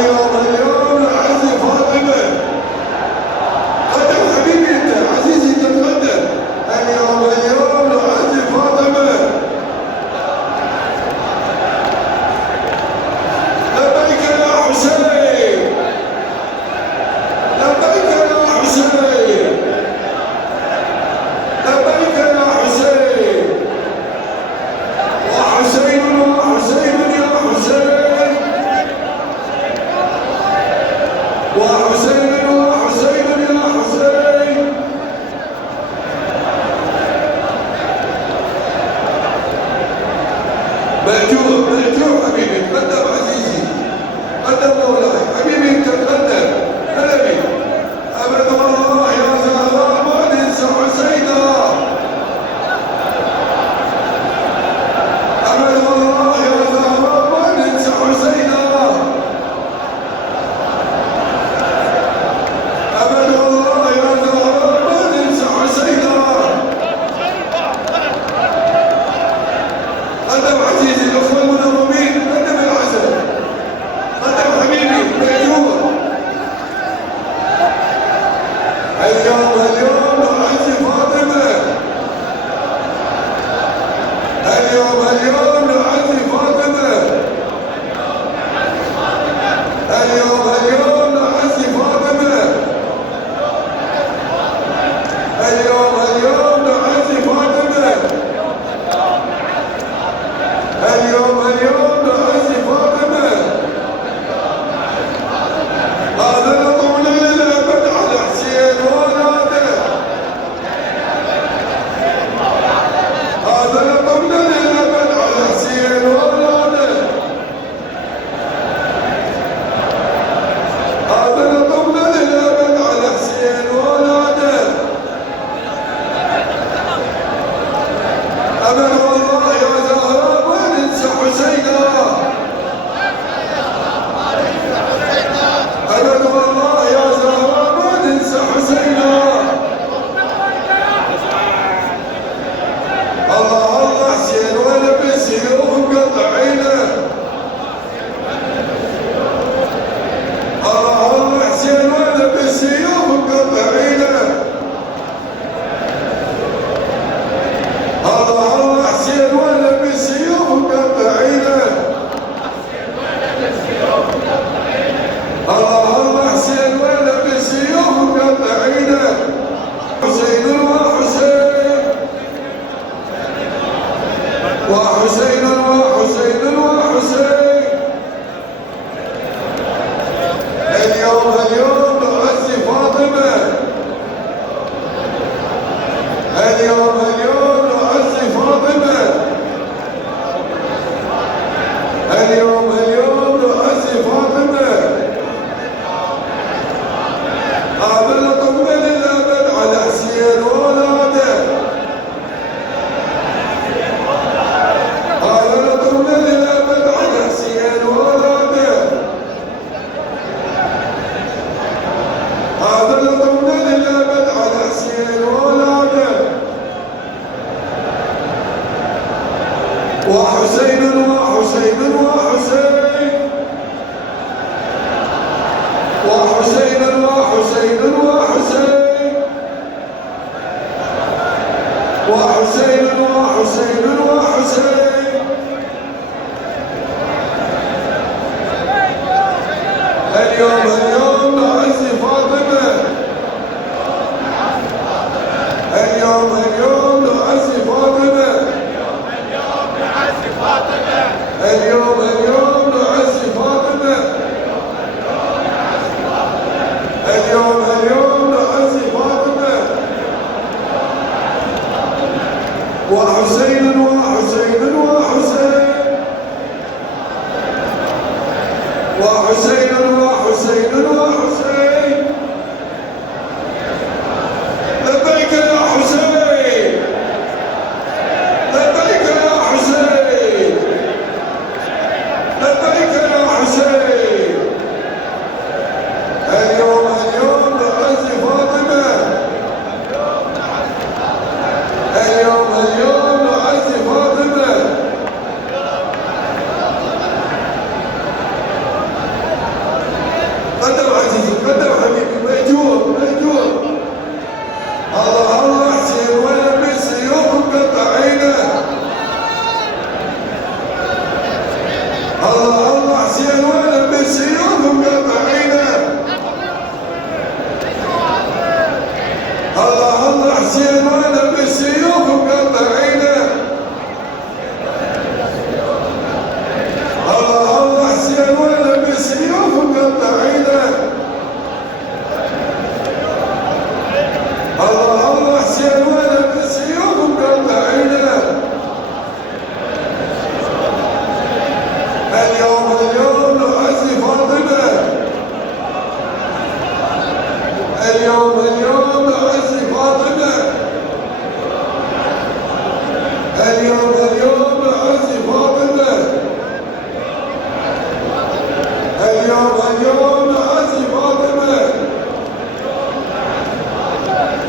اليوم نعزي فاطمة. قدم حبيبي انت عزيزي تتقدم. اليوم نعزي فاطمة. لبيك يا حسين، لبيك يا حسين، لبيك يا حسين. وحسين وحسين يا حسين، وحسين وحسين يا حسين. مأجور مأجور حبيبي، تقدم عزيزي، قدم مولاي حبيبي انت تقدم. قلبي أبد والله يا زهراء ما ننسى حسينا. أبد والله يا زهراء ما ننسى حسينا. أبد والله يا زهراء ما ننسى حسينا. قدم عزيزي الأخوة المنظمين، قدم العزاء، قدم حبيبي مأجور. اليوم نعزي فاطمة. اليوم نعزي فاطمة. اليوم نعزي فاطمة. اليوم نعزي فاطمة. اليوم نعزي فاطمة. هذا نطول للأبد على حسين وولاده. هذا نطول للأبد على حسين وولاده. هذا نطول للأبد على حسين وولاده. أبد والله يا زهراء ما ننسى حسينا. أبد والله يا زهراء ما ننسى حسينا. الله الله حسين ولا بالسيوف مقطعينه. الله الله حسين ولا بالسيوف مقطعينه. الله الله حسين ولا بالسيوف مقطعينه. الله الله حسين ولا بالسيوف مقطعينه. حسين وحسين، وحسين وحسين وحسين. اليوم نعزي فاطمة. اليوم نعزي فاطمة. اليوم نعزي فاطمة. هذا لطم للأبد على حسين وولاده. هذا لطم للأبد على حسين وولاده. هذا لطم للأبد على حسين وولاده. وحسين وحسين وحسين، وحسين وحسين وحسين، وحسين وحسين وحسين. اليوم نعزي فاطمة. اليوم نعزي فاطمة. اليوم نعزي فاطمة. اليوم نعزي فاطمة. وحسين وحسين وحسين، وحسين وحسين وحسين. لبيك يا حسين، لبيك يا حسين، لبيك يا حسين. اليوم نعزي فاطمة. اليوم نعزي حسين وانا بالسيوف مقطعينه. الله الله حسين وانا بالسيوف مقطعينه. الله الله حسين وانا بالسيوف مقطعينه. اليوم نعزي فاطمه. اليوم نعزي فاطمه. اليوم نعزي فاطمه. اليوم نعزي فاطمه.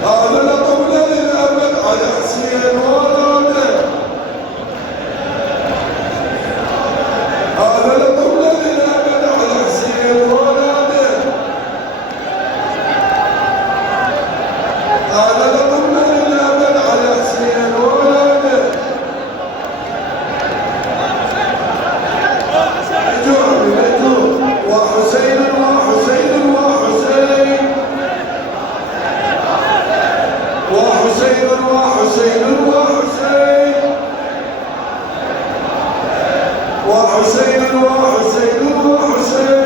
هذا لطمنا للابد على حسين وولاده. هذا لطمنا للابد على حسين وولاده. هذا لطمنا للابد على حسين وولاده. وحسين وحسين وحسين وحسين وحسين وحسين وحسين وحسين وحسين.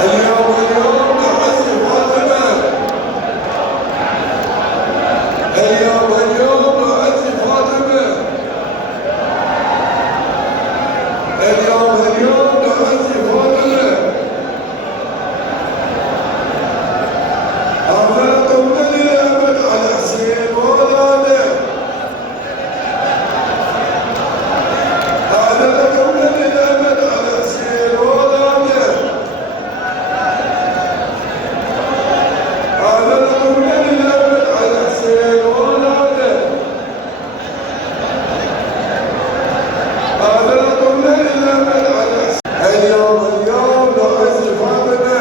اليوم نعزي فاطمة. اليوم نعزي فاطمة. اليوم نعزي فاطمة. هذا لطمنا للأبد على حسين وولاده. هذا لطمنا للأبد على حسين وولاده. هذا لطمنا للأبد على حسين وولاده. هذا لطمنا للأبد على حسين. اليوم نعزي فاطمة.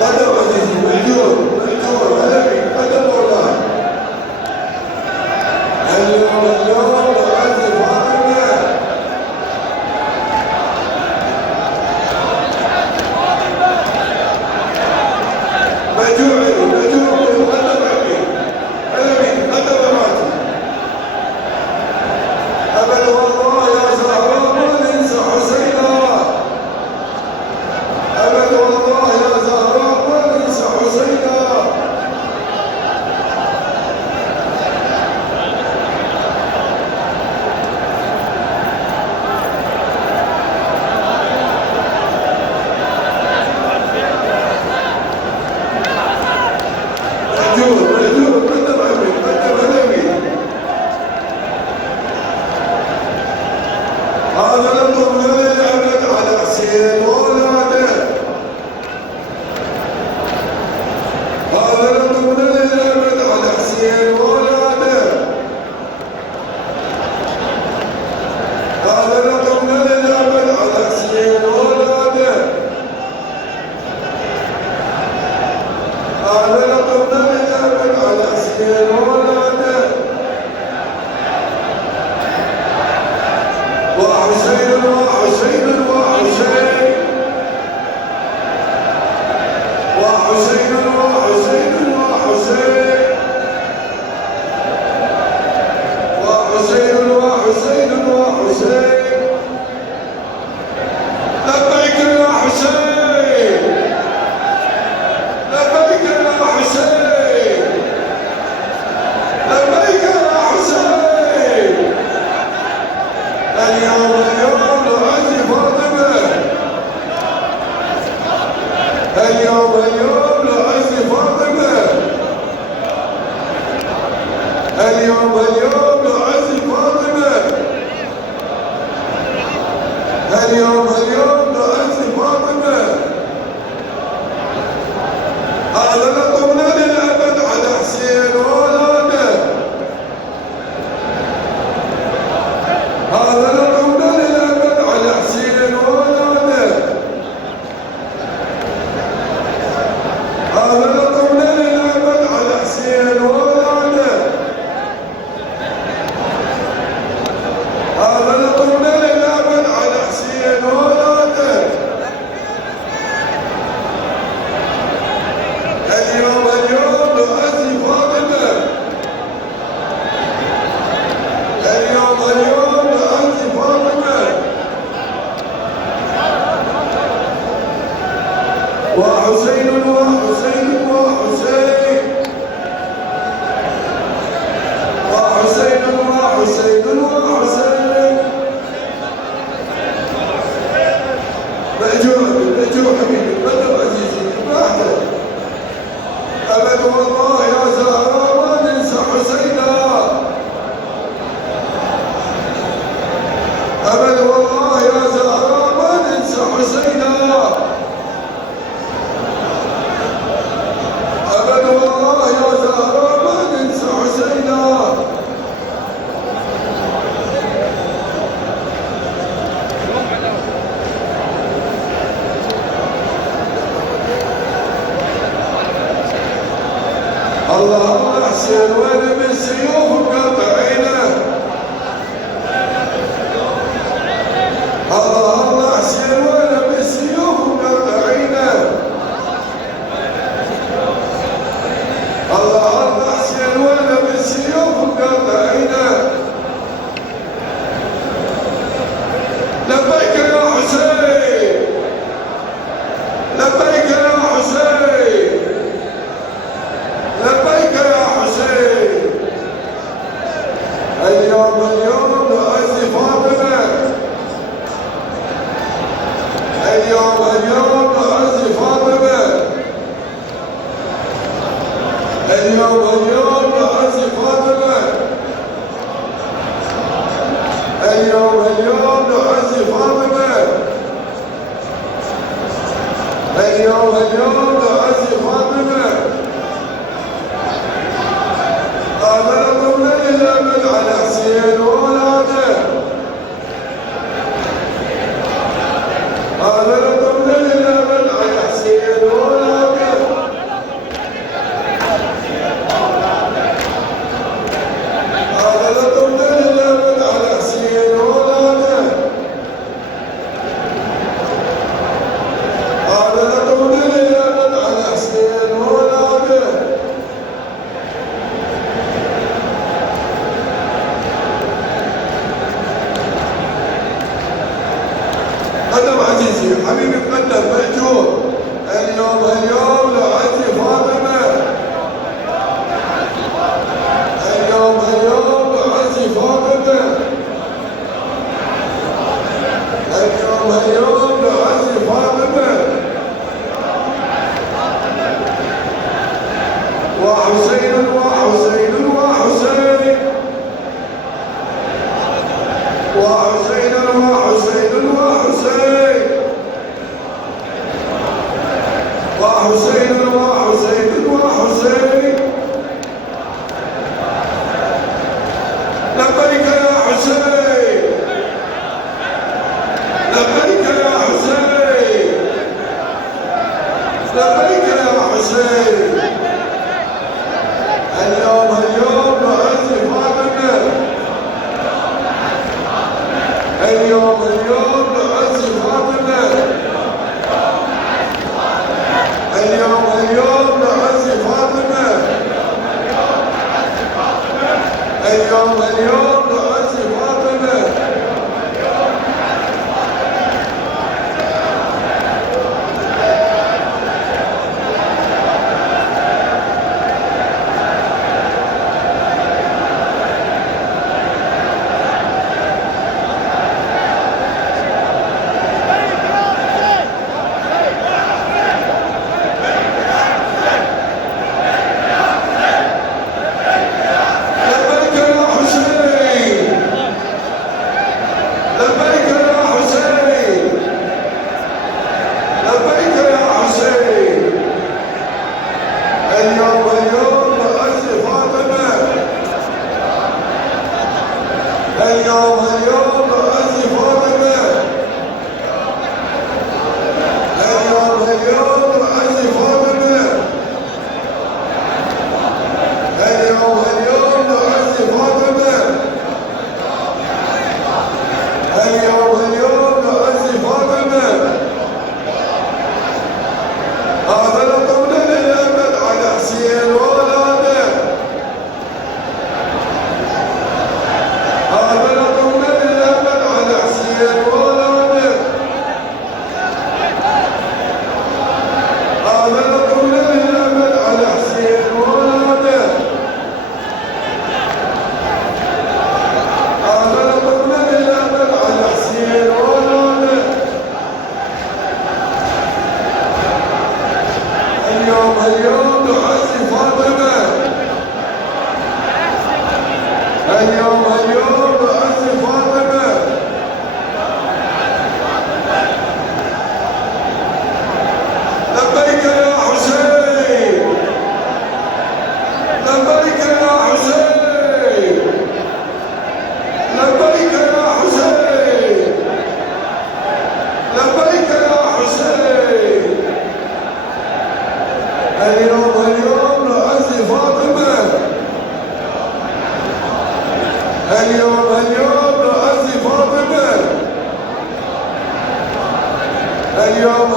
قدم عزيزي مهجور علمي قدم والله. اليوم نعزي فاطمة. مهجوري قدم عمي علمي قدم راتي. أبد والله يا زهراء ما ننسى حسينا. أبد والله يا زهراء ما ننسى حسينا. مهجور قدم عمي قدم علمي. هذا لطمنا للأبد على حسين وولاده. هذا لطمنا للأبد على حسين وولاده. هذا لطمنا للأبد على حسين وولاده. هذا لطمنا للأبد على حسين وولاده. وحسين وحسين وحسين وحسين وحسين وحسين وحسين وحسين وحسين. لبيك يا حسين. لبيك يا حسين. لبيك يا حسين. اليوم نعزي فاطمة. اليوم نعزي فاطمة. اليوم نعزي فاطمة. اليوم نعزي فاطمة. هذا لطمنا للأبد على حسين وولاده. هذا لطمنا للأبد على حسين وولاده. وحسين وحسين وحسين وحسين وحسين وحسين مأجور حبيبي بدر عزيزي براحتك أبد والله يا زهراء ما ننسى حسينا أبد والله يا زهراء ما ننسى حسينا أبد والله يا زهراء ما ننسى حسينا الله الله حسين وين بالسيوف مقطعينه الله الله حسين وين بالسيوف مقطعينه الله الله حسين وين بالسيوف مقطعينه لبيك يا حسين لبيك يا حسين لبيك يا حسين اليوم نعزي فاطمة اليوم نعزي فاطمة اليوم نعزي فاطمة اليوم نعزي فاطمة اليوم نعزي فاطمة هذا لكم للأبد على حسين وولاده هذا لكم للأبد على حسين وولاده هذا لكم للأبد على حسين وولاده هذا لكم للأبد على حسين وولاده قدم عزيزي حبيبي قدم مأجور اليوم لعزي فاطمة اليوم لعزي فاطمة اليوم لعزي فاطمة وحسين وحسين وحسين وحسين وحسين وحسين وحسين وحسين وحسين لبيك يا حسين لبيك يا حسين لبيك يا حسين اليوم نعزي فاطمة اليوم نعزي فاطمة اليوم نعزي فاطمة اليوم نعزي فاطمة لبيك يا حسين لبيك يا حسين. اليوم نعزي فاطمة. اليوم نعزي فاطمة. اليوم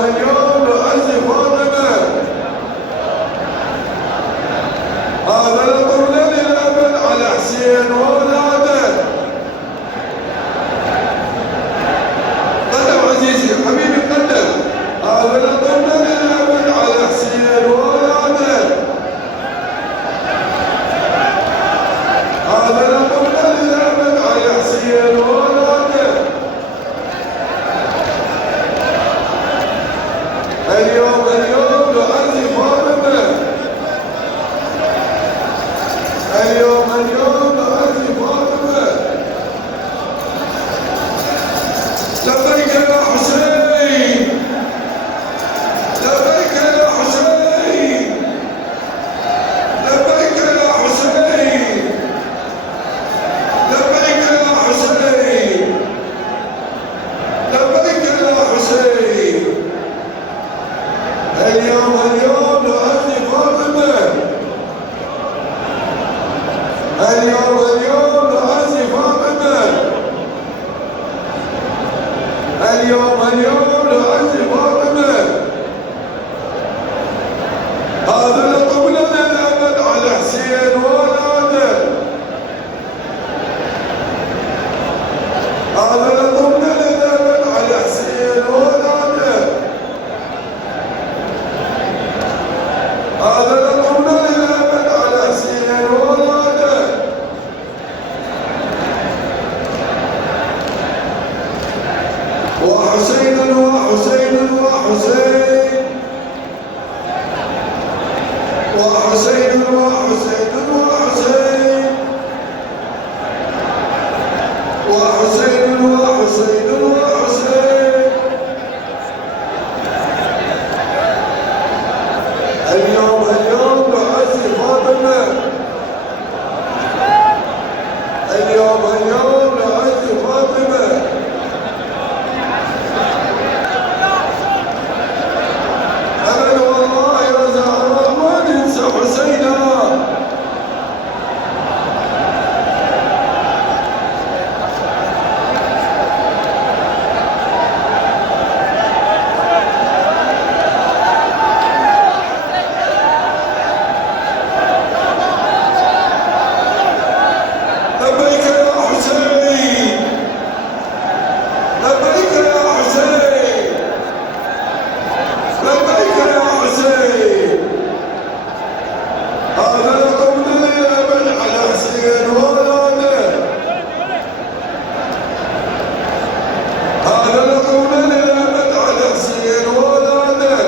نعزي فاطمة. هذا القول للأبد على حسين وولاده. قدم عزيزي حبيبي قدم. هذا القول للأبد على حسين وولاده. هذا القول للأبد على حسين وولاده. اليوم نعزي فاطمة. اليوم نعزي فاطمة. لبيك يا حسين. لبيك يا حسين. لبيك يا حسين. لبيك يا حسين. لبيك يا حسين. اليوم نعزي فاطمة. اليوم نعزي فاطمة. اليوم نعزي فاطمة. هذا القول للأبد على حسين وولاده. هذا القول للأبد على حسين وولاده. هذا القول للأبد على حسين وولاده. وحسين وحسين وحسين. وحسين وحسين وحسين. وحسين وحسين وحسين. اليوم نعزي فاطمة. اليوم نعزي فاطمة. أبدا والله يا زهراء ما ننسى حسينا. لبيك يا حسين. لبيك يا حسين. لبيك يا حسين. هذا القول للأبد على حسين وولاده. هذا القول للأبد على حسين وولاده.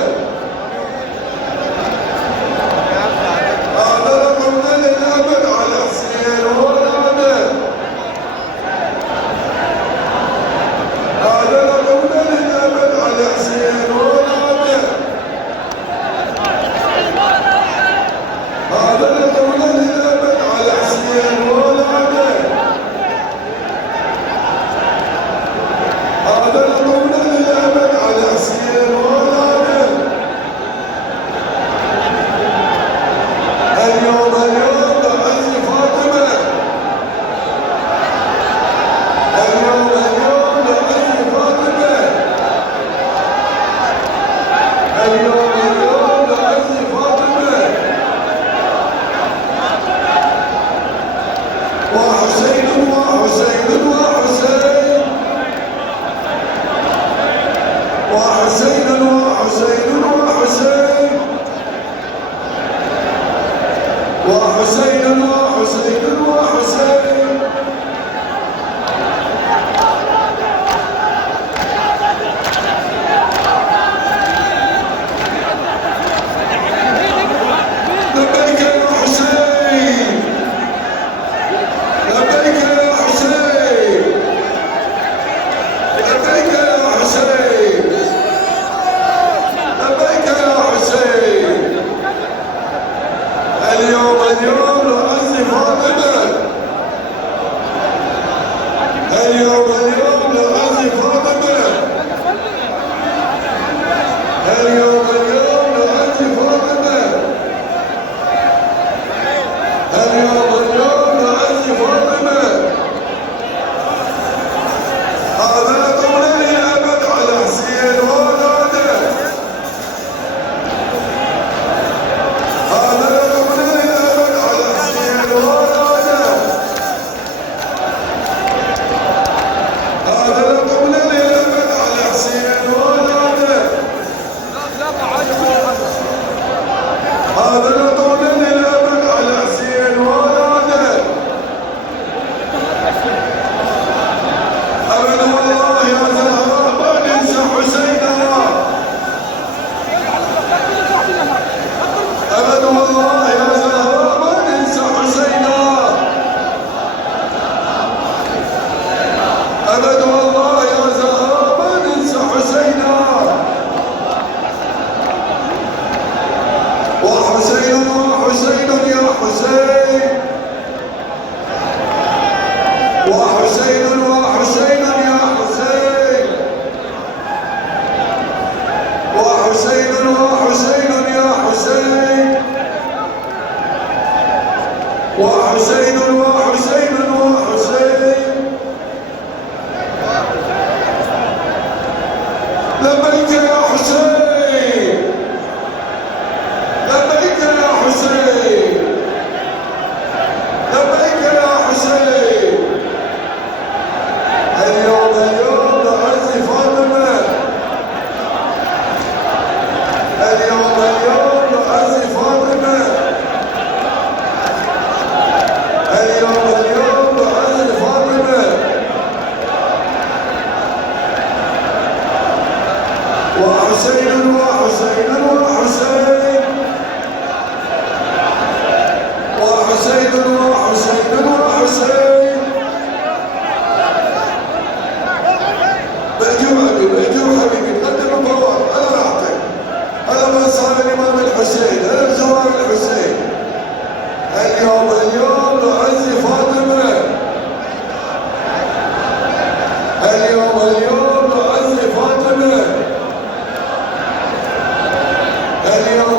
هذا القول للأبد على حسين وولاده. هذا القول للأبد على حسين وولاده. هذا القول للأبد على حسين وولاده. هذا القول للأبد على حسين وولاده. اليوم نعزي فاطمة. اليوم نعزي فاطمة. اليوم نعزي فاطمة. وحسين وحسين وحسين. وحسين وحسين وحسين. وحسين وحسين وحسين. لبيك يا حسين. لبيك يا حسين. لبيك يا حسين. لبيك يا حسين. اليوم نعزي فاطمة. اليوم نعزي فاطمة. اليوم نعزي فاطمة. هذا لطمنا للأبد على حسين وولاده. هذا لطمنا للأبد على حسين وولاده. هذا لطمنا للأبد على حسين وولاده. هذا لطمنا للأبد على حسين وولاده. أبد والله يا زهراء ما ننسى حسينا. أبد والله يا زهراء ما ننسى حسينا. أبد والله يا زهراء ما ننسى حسينا. وحسين وحسين يا حسين. وحسين وحسين يا حسين. وحسين وحسين يا حسين. وحسين وحسين وحسين. لبيك يا حسين. لبيك يا حسين. لبيك يا حسين. اليوم نعزي فاطمة. اليوم نعزي فاطمة. اليوم نعزي فاطمة. وحسين وحسين وحسين. وحسين وحسين وحسين. مهجور حبيبي قدم الفوار على راحتك. هذا ما صار الإمام الحسين. هذا زوار الحسين. اليوم نعزي فاطمة. اليوم نعزي فاطمة. اليوم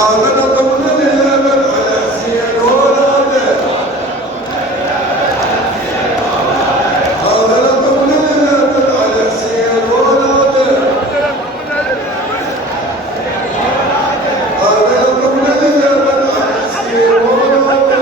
هذا نظمنا للأبد على حسين ولاده. هذا نظمنا للأبد على حسين ولاده. هذا نظمنا للأبد على حسين ولاده.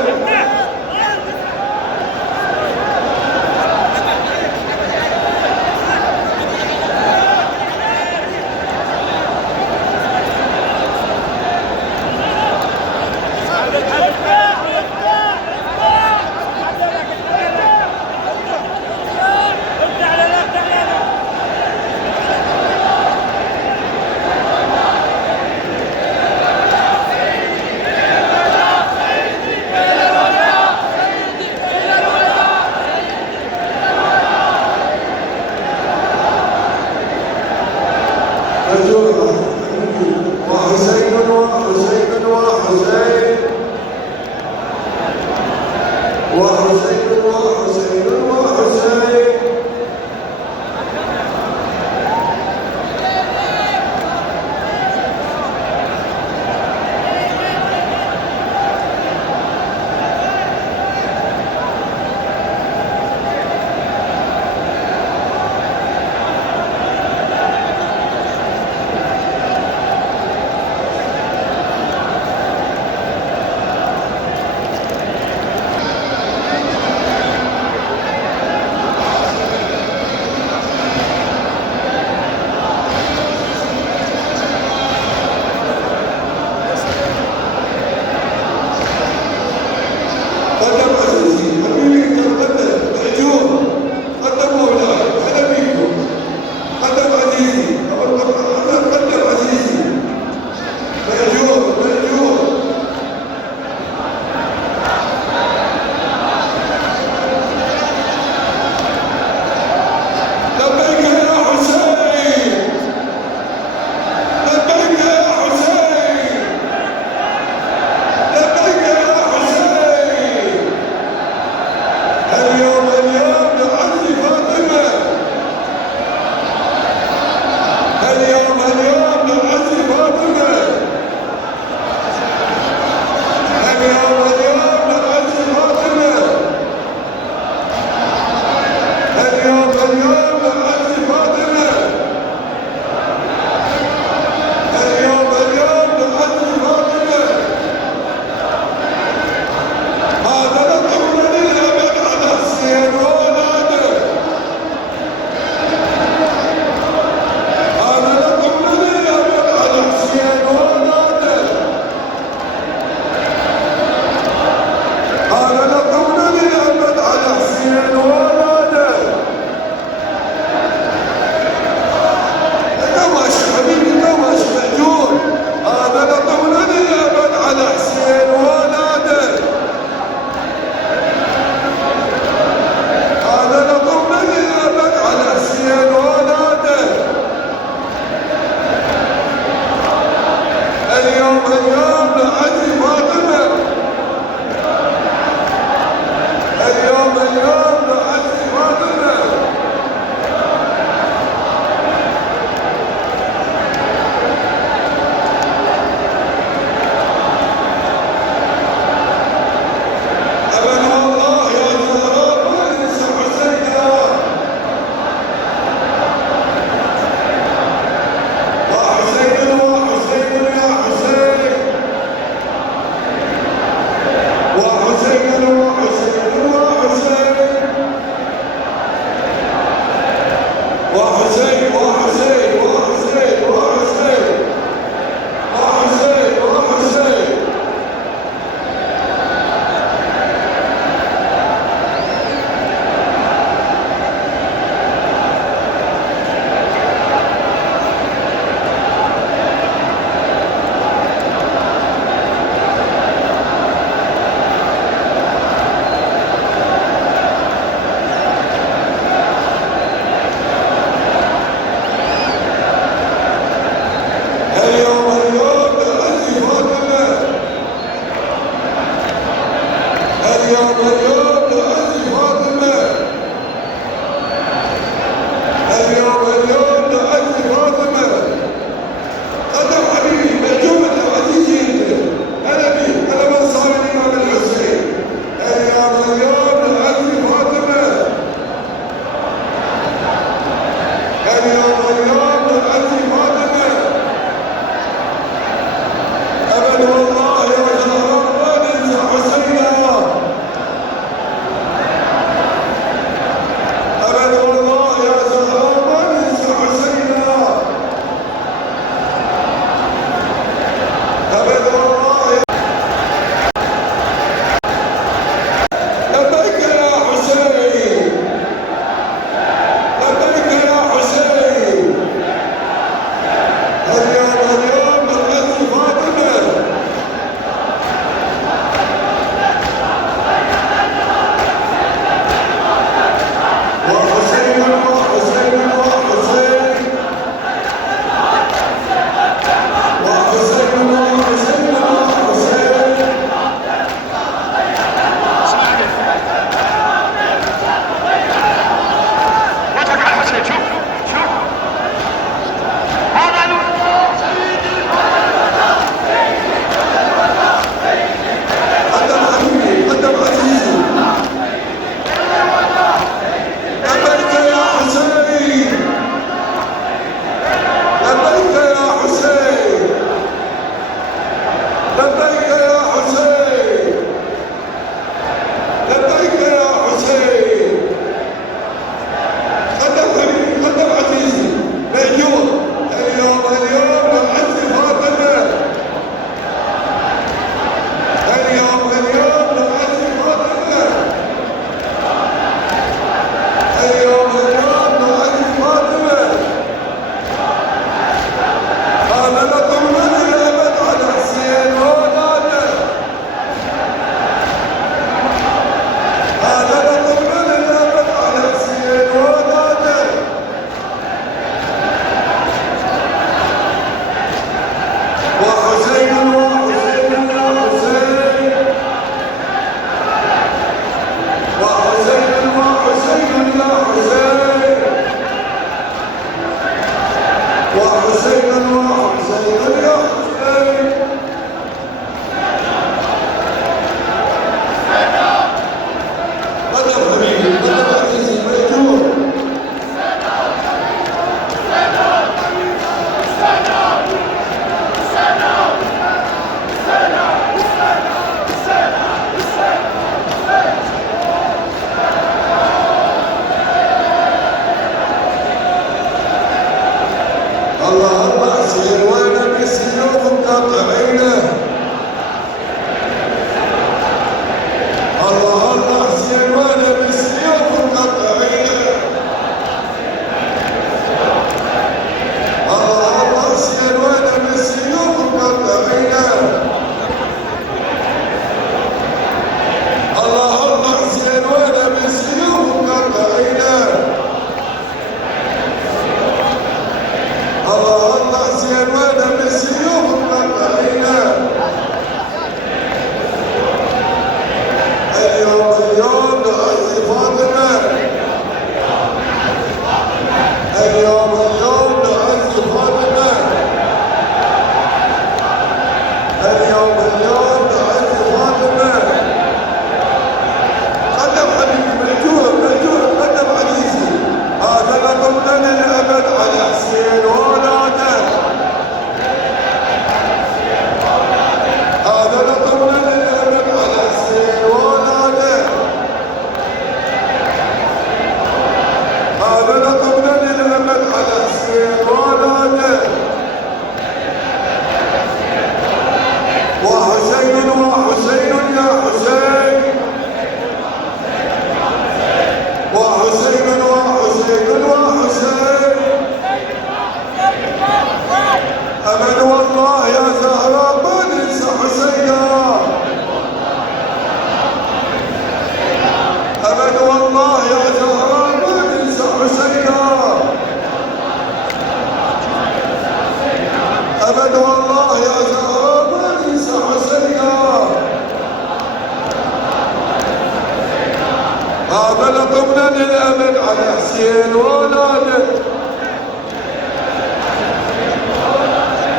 حسين ولاده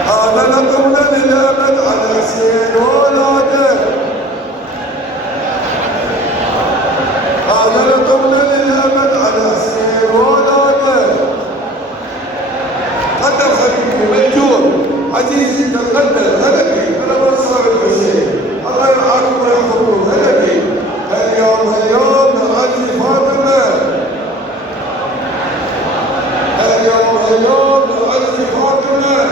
هذا لقبنا للأبد على حسين ولاده هذا لقبنا للأبد على حسين ولاده قدر حبيبي مأجور عزيزي تقدر هلبي أنا ما صار الحسين الله يرعاكم ويحفظكم هلبي اليوم نعزي فاطمة اليوم نعزي فاطمة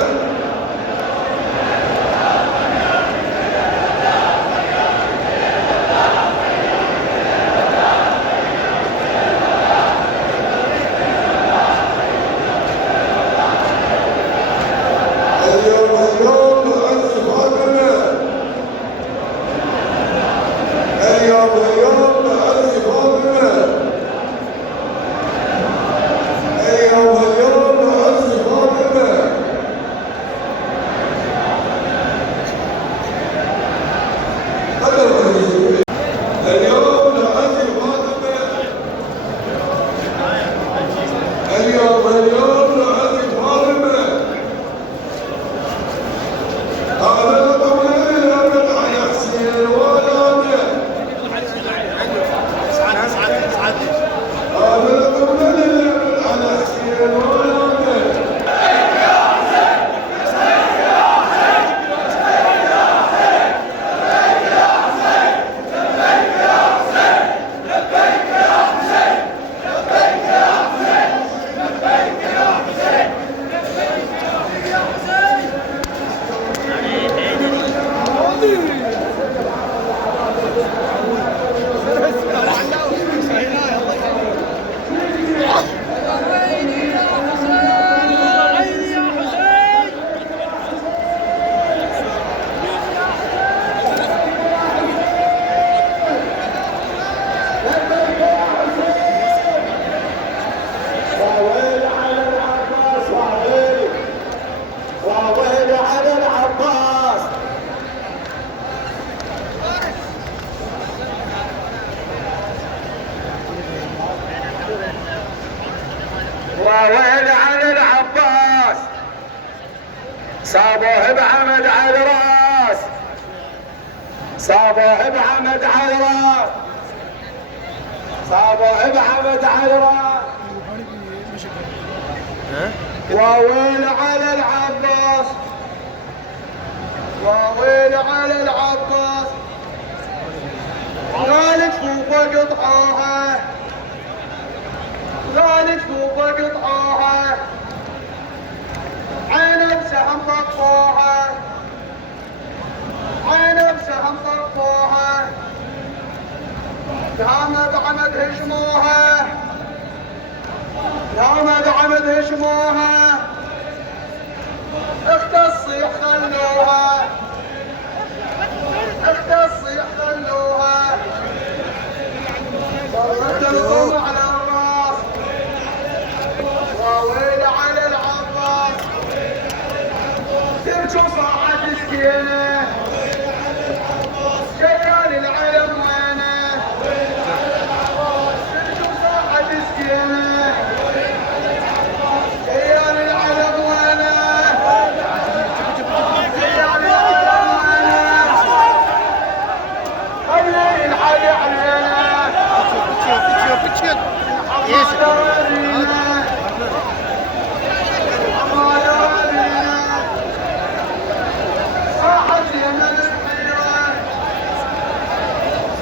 وويل على العباس صابوه بعمد على الراس صابوه بعمد على الراس صابوه بعمد على الراس وويل على العباس وويل على العباس غالب فوق قطعوها غالب فوق قطعوها عينه بسهم طفوها عينه بسهم طفوها دامت عمد هشموها دامت عمد هشموها اخت الصيح خلوها اخت الصيح خلوها صرت القوم على الراس وويل على العباس ترجو صاحت سكينه شيال العلم وينه ترجو صاحت سكينه شيال العلم وينه شيال العلم وينه خلي الحي علينا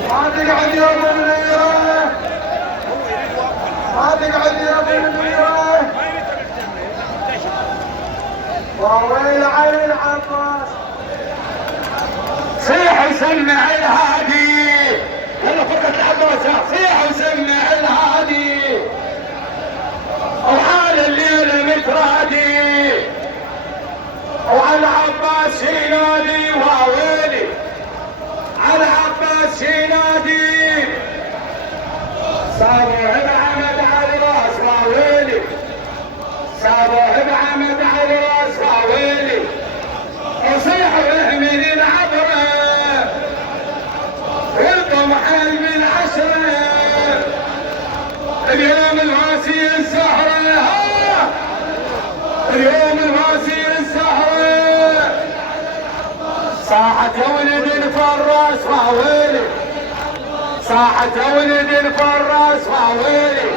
ما تقعد يا ابو المنيره ما تقعد يا ابو المنيره وويل على العباس صيح وسمع الهادي يلا فقط العباس صيح وسمع الهادي وحال الليله مترادي وعلى العباس ينادي وويلي على العباس ينادي صابوه بعمد على راس وويلي صابوه بعمد على راس وويلي وصيحوا من العبره والقمح من 10 اليوم الواسي صاحت يا ولد الفراس واويلي، صاحت يا ولد الفراس واويلي،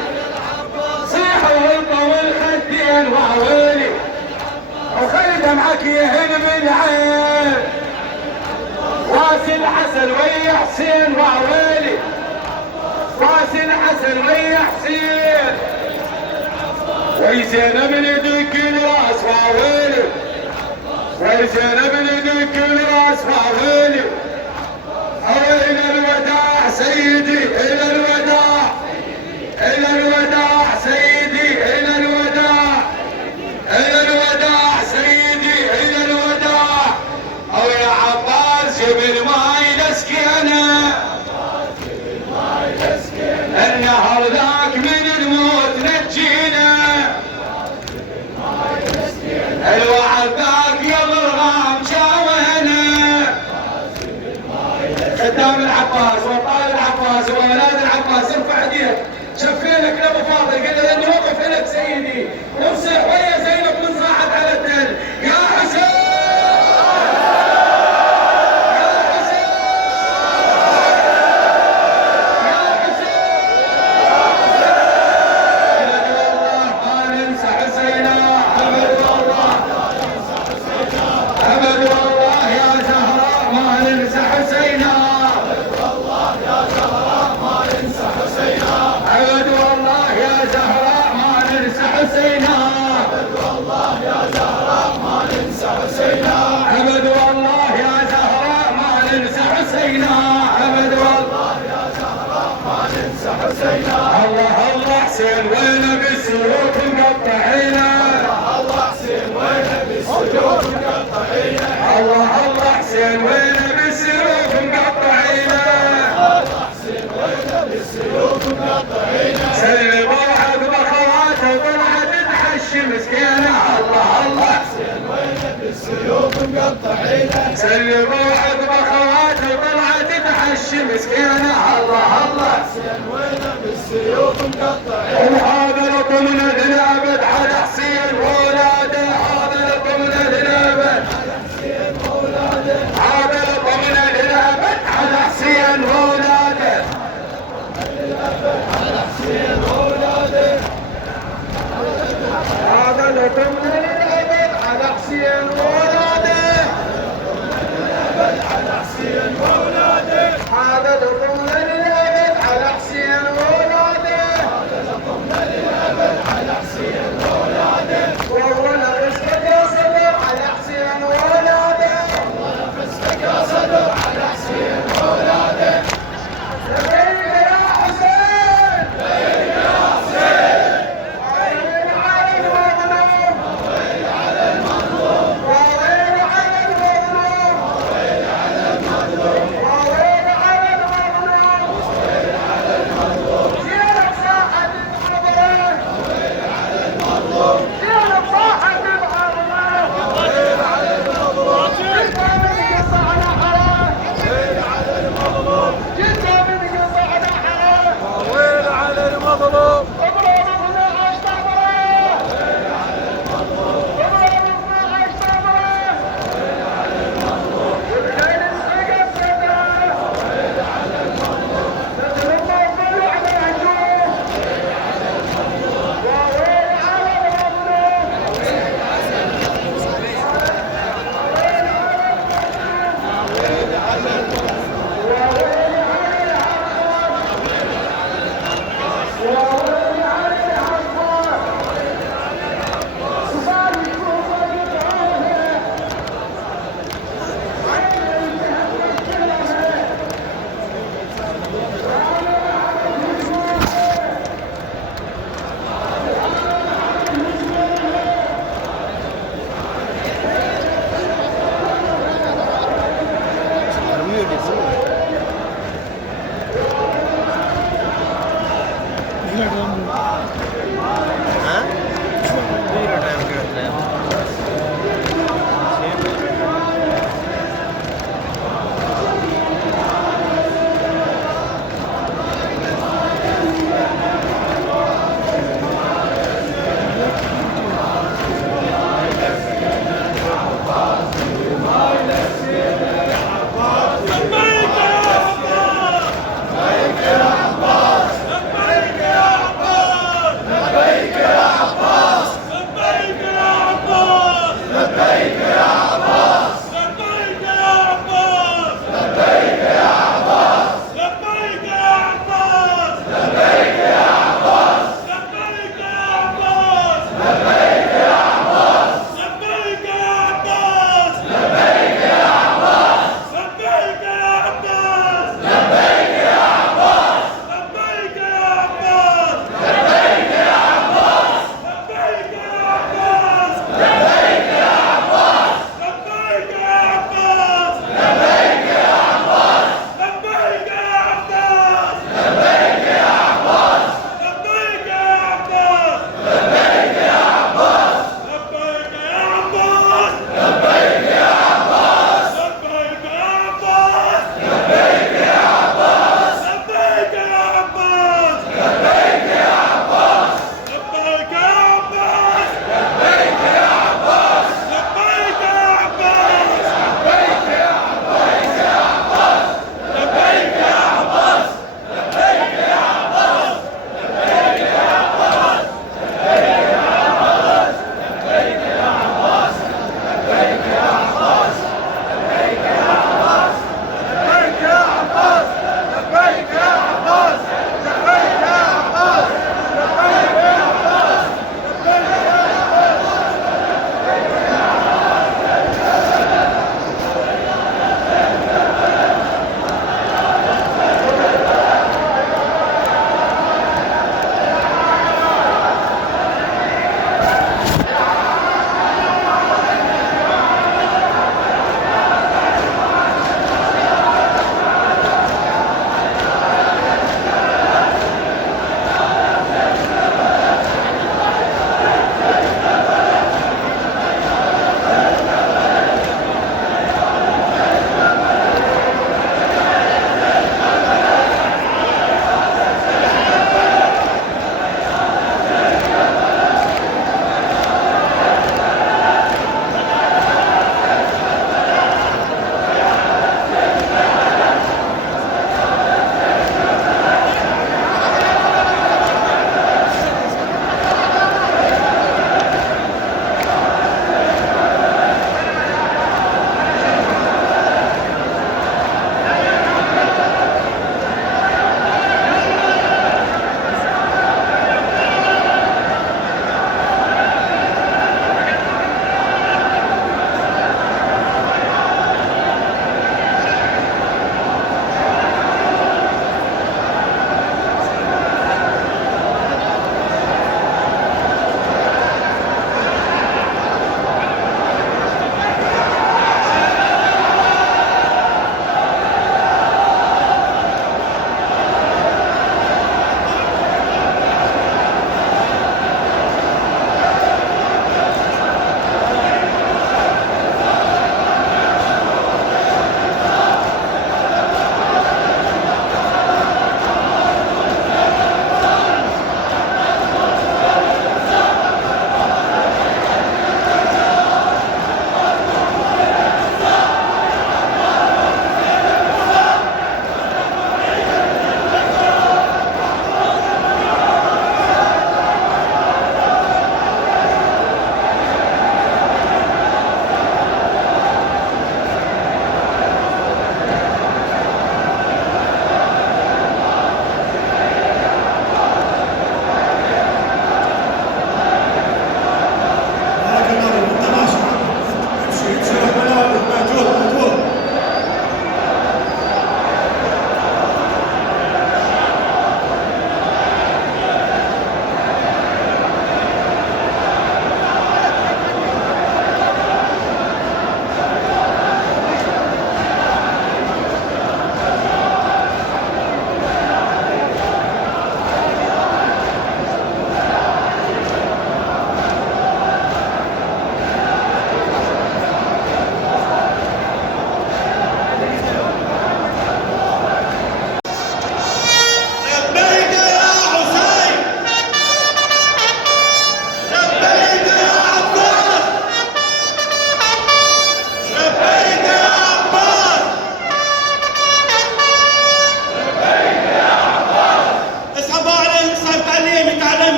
صيحوا والقوا الخدين واويلي، وخلي دمعك يهن من عين، راس الحسن ويا حسين واويلي، راس الحسن ويا حسين، ويزينب ندك الراس واويلي، ويزينب ندك الراس واويلي، الى الوداع سيدي، الى الوداع، الى الوداع سيدي، الى الوداع، الى الوداع سيدي، الى الوداع، او يا عباس جبل ماي لسكينه، النهر ذاك من الموت نجينا، الوعد ذاك يا ضرغام شاوهنا، خدام العباس وطال العباس واولاد العباس ارفع ايديك، شفينك لابو فاضل قل له اني وقف لك سيدي، وامسح ويا زينب من صاحت على التل، يا حسين يا حسين يا حسين، ابد والله ما ننسى حسينا، ابد والله، ابد والله يا زهراء ما ننسى حسينا، ابد والله يا زهراء ما ننسى حسينا، ابد والله يا زهراء ما ننسى حسينا، ابد والله يا زهراء ما ننسى حسينا، الله الله حسين وين بالسيوف مقطعينا، الله حسين وين بالسيوف مقطعينا، الله الله حسين وين بالسيوف مقطعينا، سلم وعد بخواته طلعت تحشي مسكينه، الله الله حسين وين بالسيوف مقطعينه، سلم وعد بخواته طلعت تحشي مسكينه، الله الله حسين وين بالسيوف مقطعينه، وهذا لطمنا للابد على حسين واولاده، هذا لطمنا للابد على حسين واولاده، هذا لطمنا للابد على حسين واولاده، هذا لطمنا للابد على حسين واولاده.